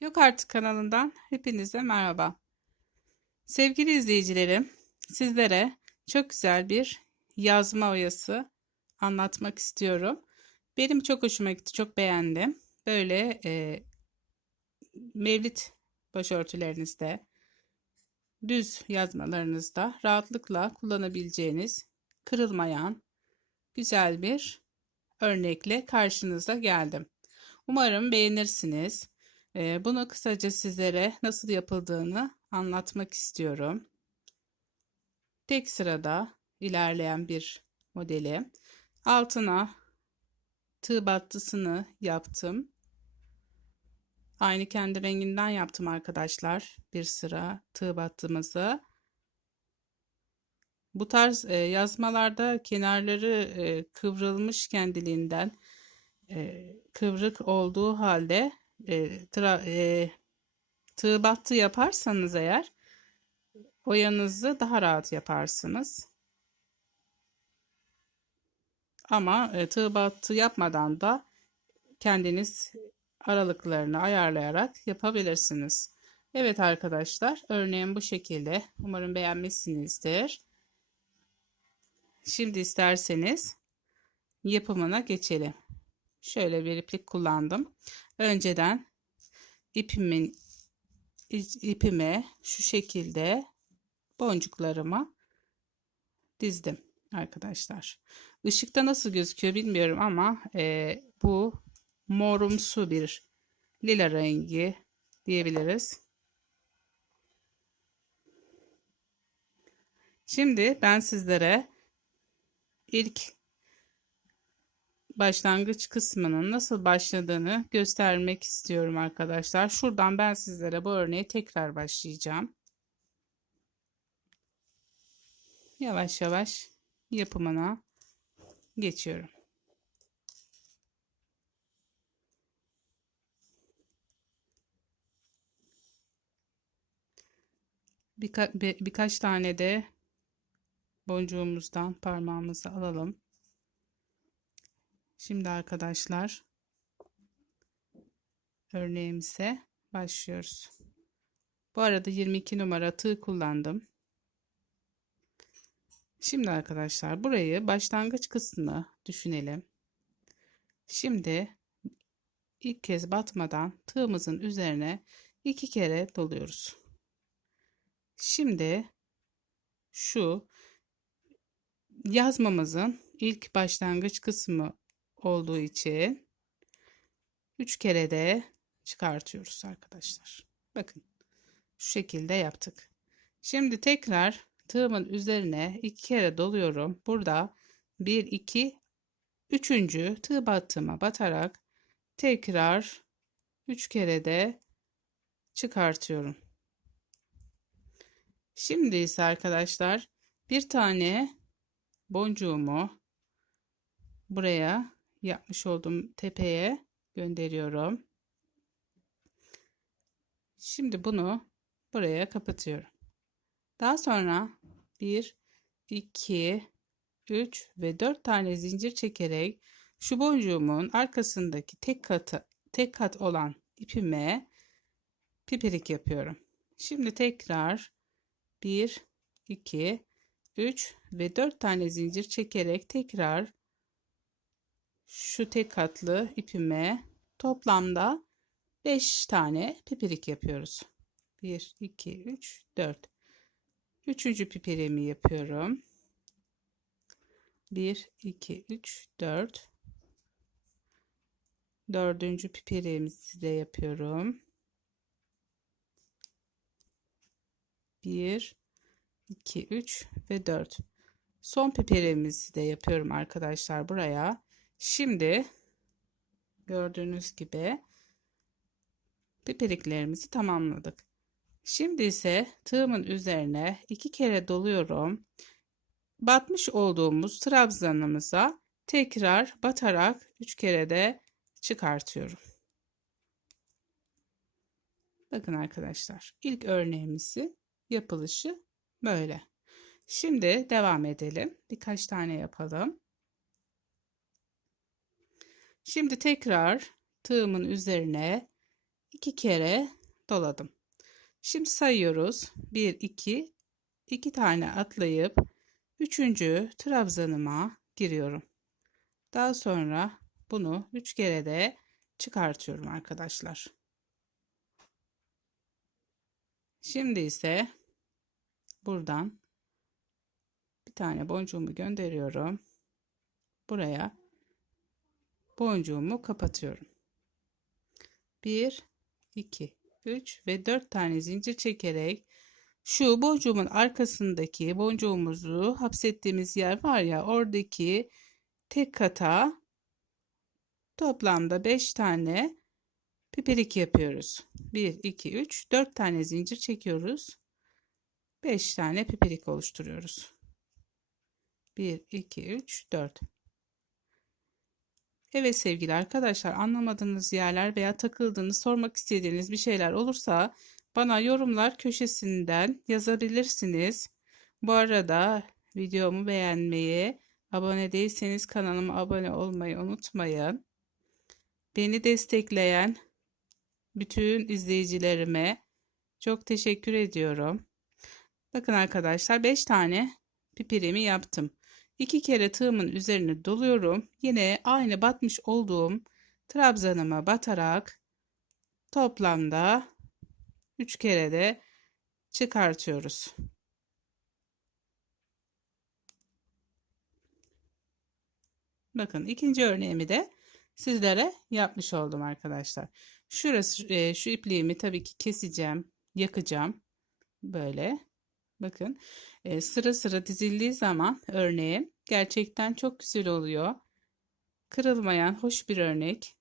Yok Artık kanalından hepinize merhaba. Sevgili izleyicilerim, sizlere çok güzel bir yazma oyası anlatmak istiyorum. Benim çok hoşuma gitti, çok beğendim. Böyle e, mevlit başörtülerinizde, düz yazmalarınızda rahatlıkla kullanabileceğiniz, kırılmayan güzel bir örnekle karşınıza geldim. Umarım beğenirsiniz. Bunu kısaca sizlere nasıl yapıldığını anlatmak istiyorum. Tek sırada ilerleyen bir modeli. Altına tığ battısını yaptım. Aynı kendi renginden yaptım arkadaşlar. Bir sıra tığ battımızı. Bu tarz yazmalarda kenarları kıvrılmış kendiliğinden kıvrık olduğu halde e, tra, e, tığ battı yaparsanız eğer oyanızı daha rahat yaparsınız. Ama e, tığ battı yapmadan da kendiniz aralıklarını ayarlayarak yapabilirsiniz. Evet arkadaşlar örneğin bu şekilde. Umarım beğenmişsinizdir. Şimdi isterseniz yapımına geçelim. Şöyle bir iplik kullandım. Önceden ipimin ipime şu şekilde boncuklarımı dizdim arkadaşlar. Işıkta nasıl gözüküyor bilmiyorum ama e, bu morumsu bir lila rengi diyebiliriz. Şimdi ben sizlere ilk başlangıç kısmının nasıl başladığını göstermek istiyorum arkadaşlar. Şuradan ben sizlere bu örneği tekrar başlayacağım. Yavaş yavaş yapımına geçiyorum. Birka bir, birkaç tane de boncuğumuzdan parmağımızı alalım. Şimdi arkadaşlar örneğimize başlıyoruz. Bu arada 22 numara tığ kullandım. Şimdi arkadaşlar burayı başlangıç kısmı düşünelim. Şimdi ilk kez batmadan tığımızın üzerine iki kere doluyoruz. Şimdi şu yazmamızın ilk başlangıç kısmı olduğu için 3 kere de çıkartıyoruz arkadaşlar. Bakın şu şekilde yaptık. Şimdi tekrar tığımın üzerine iki kere doluyorum. Burada 1 2 3. tığ battığıma batarak tekrar 3 kere de çıkartıyorum. Şimdi ise arkadaşlar bir tane boncuğumu buraya yapmış olduğum tepeye gönderiyorum. Şimdi bunu buraya kapatıyorum. Daha sonra 1, 2, 3 ve 4 tane zincir çekerek şu boncuğumun arkasındaki tek katı tek kat olan ipime pipirik yapıyorum. Şimdi tekrar 1, 2, 3 ve 4 tane zincir çekerek tekrar şu tek katlı ipime toplamda 5 tane pipirik yapıyoruz. 1, 2, 3, 4. Üçüncü pipirimi yapıyorum. 1, 2, 3, 4. Dördüncü pipirimizi de yapıyorum. 1, 2, 3 ve 4. Son pipirimizi de yapıyorum arkadaşlar buraya. Şimdi gördüğünüz gibi pipiriklerimizi tamamladık. Şimdi ise tığımın üzerine iki kere doluyorum. Batmış olduğumuz trabzanımıza tekrar batarak üç kere de çıkartıyorum. Bakın arkadaşlar ilk örneğimizi yapılışı böyle. Şimdi devam edelim. Birkaç tane yapalım. Şimdi tekrar tığımın üzerine iki kere doladım. Şimdi sayıyoruz. 1 2 2 tane atlayıp üçüncü trabzanıma giriyorum. Daha sonra bunu 3 kere de çıkartıyorum arkadaşlar. Şimdi ise buradan bir tane boncuğumu gönderiyorum. Buraya boncuğumu kapatıyorum. 1 2 3 ve 4 tane zincir çekerek şu boncuğumun arkasındaki boncuğumuzu hapsettiğimiz yer var ya oradaki tek kata toplamda 5 tane pipirik yapıyoruz. 1 2 3 4 tane zincir çekiyoruz. 5 tane pipirik oluşturuyoruz. 1 2 3 4 Evet sevgili arkadaşlar anlamadığınız yerler veya takıldığınız sormak istediğiniz bir şeyler olursa bana yorumlar köşesinden yazabilirsiniz. Bu arada videomu beğenmeyi, abone değilseniz kanalıma abone olmayı unutmayın. Beni destekleyen bütün izleyicilerime çok teşekkür ediyorum. Bakın arkadaşlar 5 tane pipirimi yaptım. 2 kere tığımın üzerine doluyorum. Yine aynı batmış olduğum trabzanıma batarak toplamda 3 kere de çıkartıyoruz. Bakın ikinci örneğimi de sizlere yapmış oldum arkadaşlar. Şurası e, şu ipliğimi tabii ki keseceğim, yakacağım. Böyle. Bakın e, sıra sıra dizildiği zaman örneğim gerçekten çok güzel oluyor. Kırılmayan hoş bir örnek.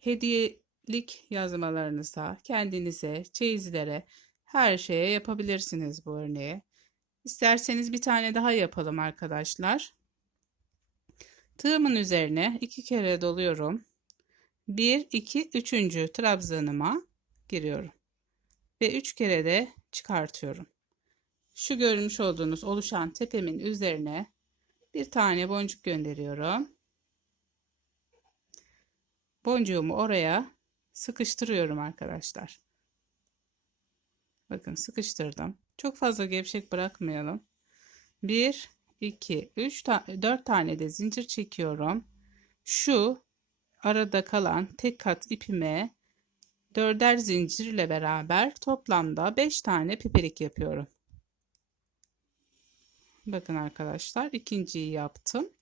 Hediyelik yazmalarınıza, kendinize, çeyizlere, her şeye yapabilirsiniz bu örneği. İsterseniz bir tane daha yapalım arkadaşlar. Tığımın üzerine iki kere doluyorum. 1, 2, 3. trabzanıma giriyorum. Ve 3 kere de çıkartıyorum. Şu görmüş olduğunuz oluşan tepemin üzerine bir tane boncuk gönderiyorum. Boncuğumu oraya sıkıştırıyorum arkadaşlar. Bakın sıkıştırdım. Çok fazla gevşek bırakmayalım. 1 2 3 4 tane de zincir çekiyorum. Şu arada kalan tek kat ipime dörder zincirle beraber toplamda 5 tane pipirik yapıyorum. Bakın arkadaşlar ikinciyi yaptım.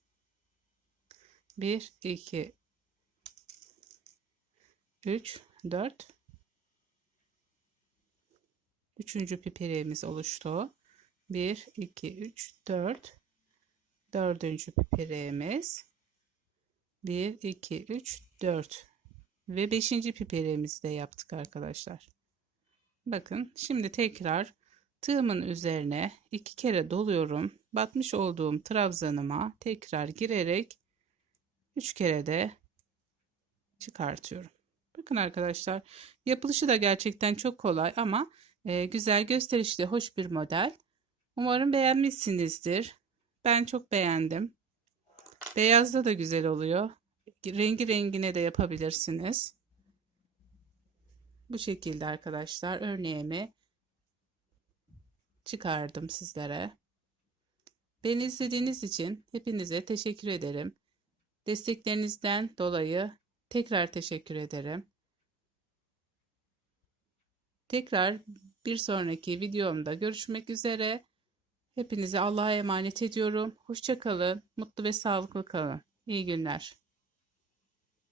1 2 3 4 Üçüncü pipiriğimiz oluştu. 1 2 3 4 Dördüncü pipiriğimiz 1 2 3 4 ve beşinci pipiriğimizi de yaptık arkadaşlar. Bakın şimdi tekrar tığımın üzerine iki kere doluyorum. Batmış olduğum trabzanıma tekrar girerek üç kere de çıkartıyorum. Bakın arkadaşlar yapılışı da gerçekten çok kolay ama e, güzel gösterişli hoş bir model. Umarım beğenmişsinizdir. Ben çok beğendim. Beyazda da güzel oluyor. Rengi rengine de yapabilirsiniz. Bu şekilde arkadaşlar örneğimi çıkardım sizlere. Beni izlediğiniz için hepinize teşekkür ederim. Desteklerinizden dolayı tekrar teşekkür ederim. Tekrar bir sonraki videomda görüşmek üzere. Hepinizi Allah'a emanet ediyorum. Hoşçakalın, mutlu ve sağlıklı kalın. İyi günler.